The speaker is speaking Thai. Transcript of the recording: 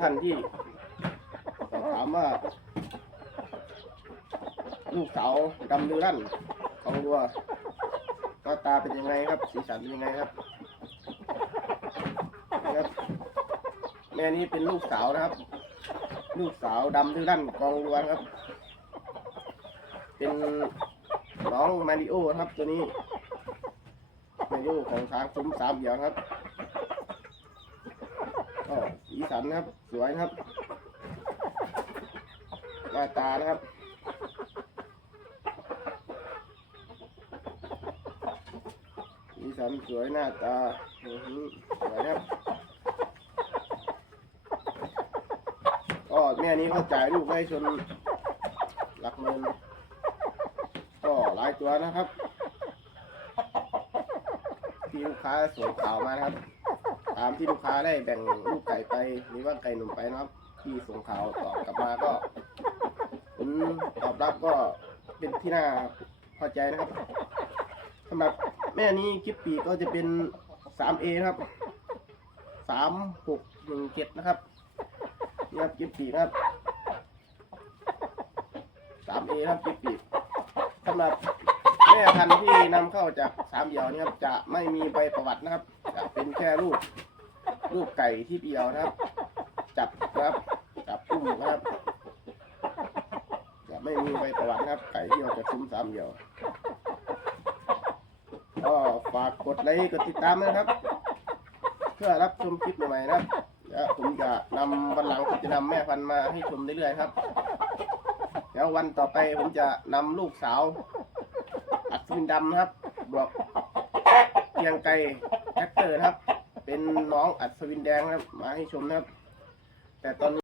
ท่านที่ถามว่าลูกสาวดำดือรั่นของวัวหน้าตาเป็นยังไงครับ สีสันเป็นยังไงครับนะครับแม่นี้เป็นลูกสาวนะครับ ลูกสาวดำดือรั่นกองวัวครับ เป็นน้องมาริโอครับตัวนี้มาริโอของช้างซุ้มสามเดี่ยวนะครับ ก็สีสันนะครับ สวยนะครับหน้าตานะครับสีสันสวยหน้าตาสวยนะครับก็แม่นี้เขาจ่ายลูกให้ชนหลักเมืนก็หลายตัวนะครับที่ลูกค้าส่งข่าวมานะครับ ตามที่ลูกค้าได้แบ่งลูกไก่ไปหรือว่าไก่หนุ่มไปนะครับ ที่ส่งข่าวตอบกลับมาก็ผลตอบรับก็เป็นที่น่าพอใจนะครับสำหรับแม่นี้คลิปปีกก็จะเป็น 3A นะครับ 3617 นะครับนี่ครับคลิปปีนะครับ 3A ครับคลิปปีสำหรับแม่พันธุ์ที่นำเข้าจากสามเดี่ยวนี่ครับจะไม่มีใบประวัตินะครับ จะเป็นแค่รูป รูปไก่ที่เดียวนะครับ จับนะครับ จับอุ้มนะครับจะไม่มีใบประวัตินะครับ ไก่ที่ออกจากซุ้มสามเดี่ยว ก็ฝากกดไลค์กดติดตามนะครับ เพื่อรับชมคลิปใหม่ๆนะครับแล้วผมจะนำวันหลังผมจะนำแม่พันธุ์มาให้ชมเรื่อยๆครับ แล้ววันต่อไปผมจะนำลูกสาว อัศวินดำนะครับบวกเกียงไก่แท็กเตอร์นะครับ เป็นน้องอัศวินแดงนะครับ มาให้ชมนะครับ แต่ตอนนี้